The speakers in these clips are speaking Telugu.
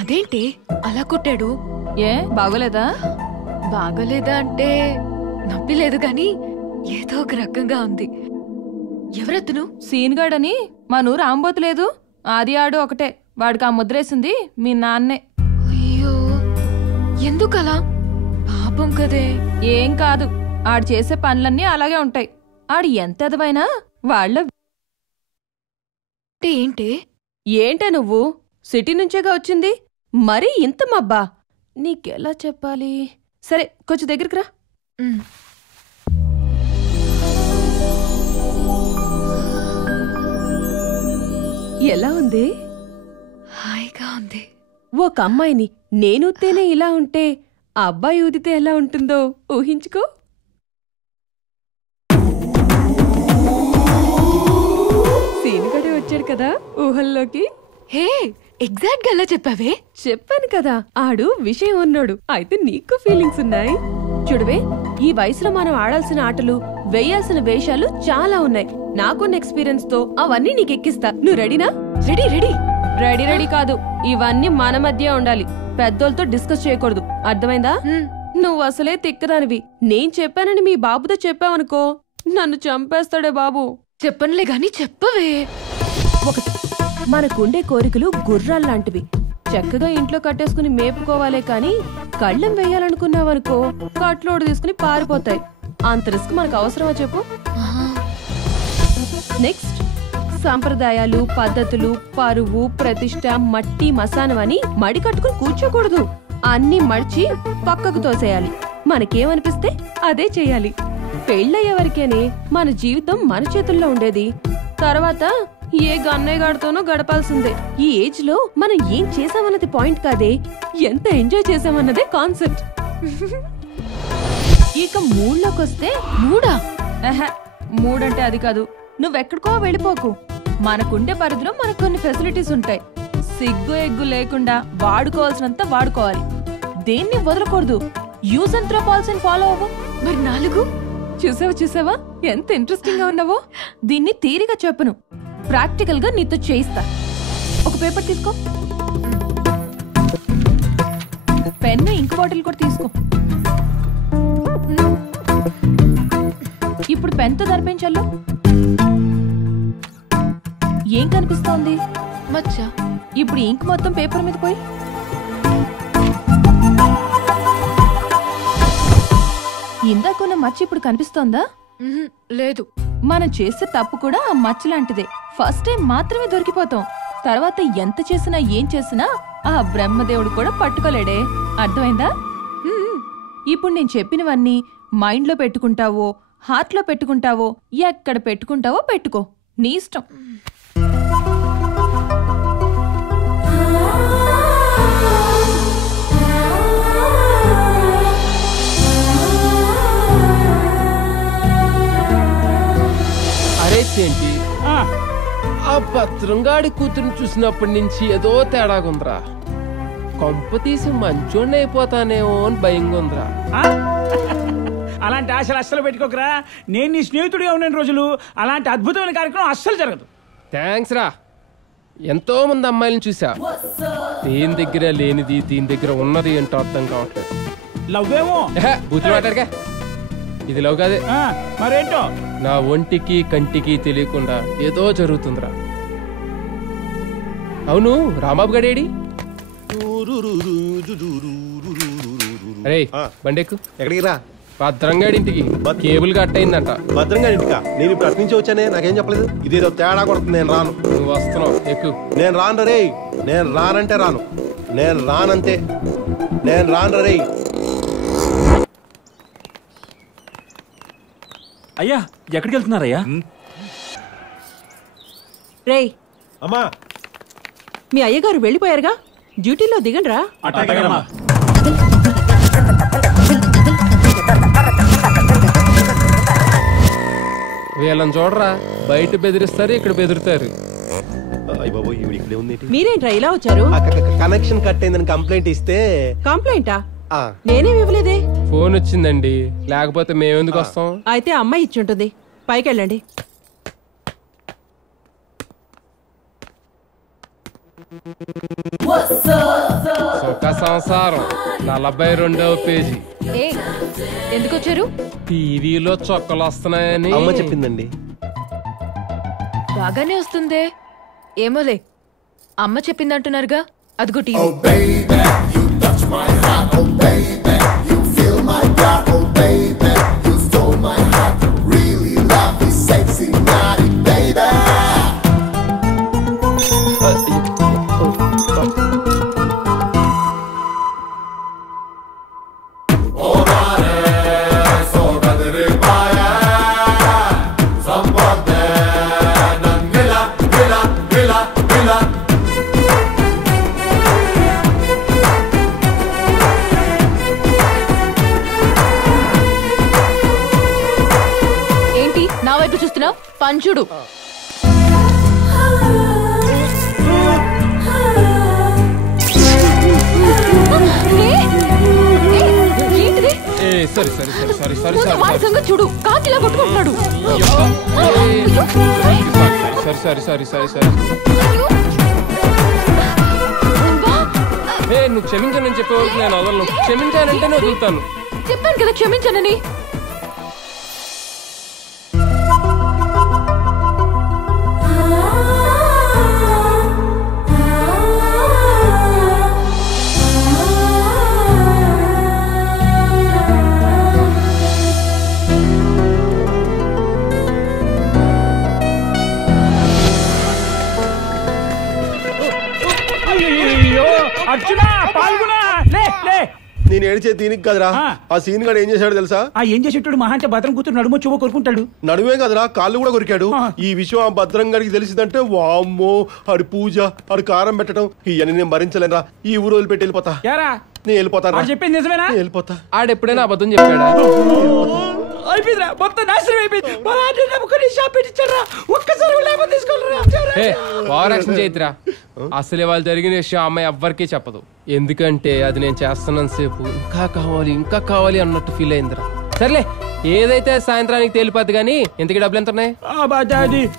అదేంటి అలా కొట్టాడు? ఏ బాగోలేదా? బాగోలేదా అంటే నొప్పి లేదు గాని ఏదో ఒక రకంగా ఉంది. ఎవరతను? సీన్గాడని మా నూరు ఆంబోతులేదు, ఆది ఆడు ఒకటే. వాడికి ఆ ముద్రేసింది మీ నాన్నే. అయ్యో ఎందుకలా? పాపం కదే. ఏం కాదు, ఆడు చేసే పనులన్నీ అలాగే ఉంటాయి. ఆడు ఎంత ఎదవైనా వాళ్ళ. ఏంటి ఏంటే నువ్వు సిటీ నుంచేగా వచ్చింది, మరీ ఇంత మబ్బా? నీకెలా చెప్పాలి? సరే కొంచెం దగ్గరికి రా. ఎలా ఉంది? హాయిగా ఉంది. ఒక అమ్మాయిని నేనూతేనే ఇలా ఉంటే ఆ అబ్బాయి ఊదితే ఎలా ఉంటుందో ఊహించుకో. సీనుగడే వచ్చాడు కదా ఊహల్లోకి. హే, ఎగ్జాక్ట్ గా ఎలా చెప్పావే? చెప్పాను కదా, ఆడు విషయం ఉన్నాడు. అయితే నీకు ఫీలింగ్స్ ఉన్నాయి. చూడవే, ఈ వయసులో మనం ఆడాల్సిన ఆటలు, వేయాల్సిన వేషాలు చాలా ఉన్నాయి. నాకున్న ఎక్స్పీరియన్స్ తో అవన్నీ నీకెక్కిస్తా. నువ్వు రెడీనా? రెడీ రెడీ రెడీ రెడీ కాదు, ఇవన్నీ మన మధ్య ఉండాలి. పెద్దోళ్ళతో డిస్కస్ చేయకూడదు, అర్థమైందా? నువ్వు అసలే తిక్కదానివి. నేను చెప్పానని మీ బాబుతో చెప్పావనుకో నన్ను చంపేస్తాడే బాబు. చెప్పనులే గాని చెప్పవే. ఒకటి, మనకుండే కోరికలు గుర్రాల్లాంటివి. చక్కగా ఇంట్లో కట్టేసుకుని మేపుకోవాలే కాని కళ్ళెం వేయాలనుకున్నావనుకో కట్లోడు తీసుకుని పారిపోతాయి. అంత రిస్క్ మనకు అవసరమా చెప్పు? నెక్స్ట్, సంప్రదాయాలు, పద్ధతులు, పరువు, ప్రతిష్ట, మట్టి మసానమని మడి కట్టుకుని కూర్చోకూడదు. అన్నీ మడిచి పక్కకు తోసేయాలి. మనకేమనిపిస్తే అదే చెయ్యాలి. పెళ్ళయ్యే వరకేనే మన జీవితం మన చేతుల్లో ఉండేది. తర్వాత ఏ గన్నయ్యగాడితోనో గడపాల్సిందే. ఈ ఏజ్ లో మనం ఏం చేసామన్నది పాయింట్ కాదే, ఎంత ఎంజాయ్ చేసామన్నదే కాన్సెప్ట్. ఇక మూడ్లోకొస్తే, మూడా? మూడంటే అది కాదు. నువ్వెక్కడికో వెళ్ళిపోకు. మనకుండే పరిధిలో మనకు కొన్ని ఫెసిలిటీస్ ఉంటాయి. సిగ్గు ఎగ్గు లేకుండా వాడుకోవాల్సినంత వాడుకోవాలి. దేన్ని వదలకూడదు. యూజ్ అండ్ త్రో పాలసీని ఫాలో అవ్వు. మరి 4? చూసావా ఎంత ఇంట్రెస్టింగ్ గా ఉన్నావో? దీన్ని తీరిగా చెప్పను, ప్రాక్టికల్ గా నీతో చేయిస్తా. ఒక పేపర్ తీసుకో, పెన్ను, ఇంక్ బాటిల్ కూడా తీసుకో. ఇప్పుడు పెన్తో దర్పించల్లో ఏం కనిపిస్తోంది? మచ్చ. ఇప్పుడు ఇంక్ మొత్తం పేపర్ మీద పోయి. ఇందాకున్న మచ్చ ఇప్పుడు కనిపిస్తోందా? లేదు. మనం చేసే తప్పు కూడా ఆ మచ్చ లాంటిదే. ఫస్ట్ టైం మాత్రమే దొరికిపోతాం. తర్వాత ఎంత చేసినా ఏం చేసినా ఆ బ్రహ్మదేవుడు కూడా పట్టుకోలేడే. అర్థమైందా? ఇప్పుడు నేను చెప్పినవన్నీ మైండ్ లో పెట్టుకుంటావో, హార్ట్ లో పెట్టుకుంటావో, ఎక్కడ పెట్టుకుంటావో పెట్టుకో, నీ ఇష్టం. ఏంటి ఆ భద్రంగాడి కూతురుని చూసినప్పటి నుంచి ఏదో తేడాగుందిరా. కొంప తీసి మంచోడిని అయిపోతానేమో అని భయంగా ఉందిరా. అలాంటి ఆశలు అస్సలు పెట్టుకోకరా. నేను నీ స్నేహితుడిగా ఉన్న రోజులు అలాంటి అద్భుతమైన కార్యక్రమం అస్సలు జరగదు. థ్యాంక్స్ రా. ఎంతో మంది అమ్మాయిలను చూసా, దీని దగ్గర లేనిది దీని దగ్గర ఉన్నది ఏంటో అర్థం కావట్లేదు. లవ్వేమో బూతులు మాట్లాడగా, ఇది లవ్ కాదే. మరేంటో నా ఒంటికి కంటికి తెలియకుండా ఏదో జరుగుతుందిరా. అవును, రాంబాబు గడేడి? అరే బండెక్కు. ఎక్కడికి రా? భద్రంగాడి ఇంటికి. కేబుల్ కట్ అయిందంట. భద్రంగాడి ఇంటికా? నేను ఇప్పుడు అటు నుంచి వచ్చానే, నాకేం చెప్పలేదు. ఇదేదో తేడా కొడుతుంది. నేను రాను. నువ్వు వస్తున్నావు, ఎక్కు. నేను రాను రే. నేను రానంటే రాను. నేను రానంతే. నేను రాను రే. అయ్యా, ఎక్కడికి వెళ్తున్నారయ్యా? రేయ్ అమ్మా, మీ అయ్యగారు వెళ్ళిపోయారుగా, డ్యూటీలో దిగండ్రా. వీళ్ళని చూడరా, బయట బెదిరిస్తారు, ఇక్కడ బెదిరితారు. మీరేంట్రా ఇలా వచ్చారు? కనెక్షన్ కట్ అయిందని కంప్లైంట్ ఇస్తే. కంప్లైంటా? నేనేం ఇవ్వలేదే. ఫోన్ వచ్చిందండి, లేకపోతే మేమెందుకు వస్తాం? అయితే అమ్మాయి ఇచ్చుంటుంది, పైకెళ్ళండి. What's up? సుఖ సంసారం 42వ పేజీ. ఏ ఎందుకు వచ్చారు? టీవీలో చొక్కలు వస్తున్నాయని అమ్మ చెప్పిందండి. బాగానే వస్తుందే. ఏమోలే, అమ్మ చెప్పిందంటున్నారుగా. అదిగో టీవీ. ఏంటి నా వైపు చూస్తున్నావు? పంచుడు. ఏంటిది? వాడి సంగతి చూడు, కాకిలా కొట్టుకుంటున్నాడు. నువ్వు క్షమించానని చెప్పేవరకు నేను వదలను. క్షమించానంటే నేను వదులుతాను. చెప్పాను కదా క్షమించానని. అర్జునా, పాల్గొనా, లే లే. నేను ఏడిచే దీనికి కదరా. ఆ సీన్ గాడు ఏం చేశాడు తెలుసా? ఏం చేసేటాడు? మహా అంటే భద్రం కూతురు నడుమో చువ్వ కొరుకుంటాడు. నడుమే కదరా, కాళ్ళు కూడా కొరికాడు. ఈ విషయం ఆ భద్రం గారికి తెలిసిందంటే వామ్మో, ఆడి పూజ, ఆడి కారం పెట్టడం, ఇవన్నీ నేను భరించలేనరా. ఈ ఊరు వదిలిపెట్టి వెళ్ళిపోతా. నేను వెళ్ళిపోతాను. చెప్పింది నిజమేనా? వెళ్ళిపోతా. ఆడెప్పుడైనా అబద్ధం చెప్పాడా? అయిపోయిందిరా, మొత్తం నాశనం అయిపోయింది. ఒక్కసారి లాభం తీసుకోవాలరా. Over action చేయొద్దురా. అసలే వాళ్ళు జరిగిన విషయం అమ్మాయి ఎవ్వరికీ చెప్పదు. ఎందుకంటే అది నేను చేస్తున్నంత సేపు ఇంకా కావాలి అన్నట్టు ఫీల్ అయిందిరా. సర్లే, ఏదైతే సాయంత్రానికి తేలిపోద్ది కానీ ఇంతకీ డబ్బులు ఎంత ఉన్నాయి?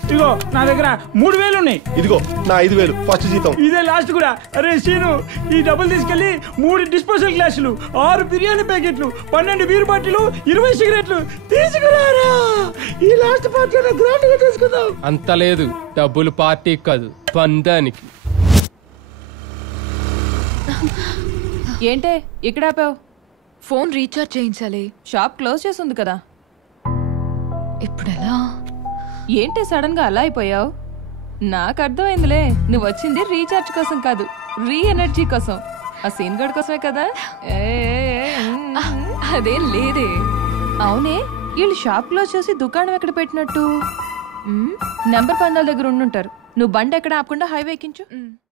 ఇదిగో నా దగ్గర 3000 ఉన్నాయి. ఇదిగో నా 5000 ఫస్ట్ జీతం. ఇదే లాస్ట్ కూడా. అరే సీను, ఈ డబ్బులు తీసుకెళ్లి 3 డిస్పోజల్ గ్లాసులు, 6 బిర్యానీ ప్యాకెట్లు, 12 బీర్ బాటిల్, 20 సిగరెట్లు తీసుకురారా. ఈ లాస్ట్ పార్టీ గ్రాండ్ గా తీసుకుందాం. అంత లేదు, డబ్బులు పార్టీకి కాదు, బంధానికి. ఏంటే ఇక్కడ ఆపావు? ఫోన్ రీఛార్జ్ చేయించాలి. షాప్ క్లోజ్ చేస్తుంది కదా. ఇప్పుడు ఎలా? ఏంటి సడన్ గా అలా అయిపోయావు? నాకు అర్థమైందిలే, నువ్వు వచ్చింది రీఛార్జ్ కోసం కాదు, రీ ఎనర్జీ కోసం. ఆ సీన్ గడ్ కోసమే కదా. అదేం లేదే. అవునే, వీళ్ళు షాప్ క్లోజ్ చేసి దుకాణం ఎక్కడ పెట్టినట్టు? నెంబర్ 14 దగ్గర ఉండుంటారు. నువ్వు బండి ఎక్కడ ఆపకుండా హైవే ఎక్కించు.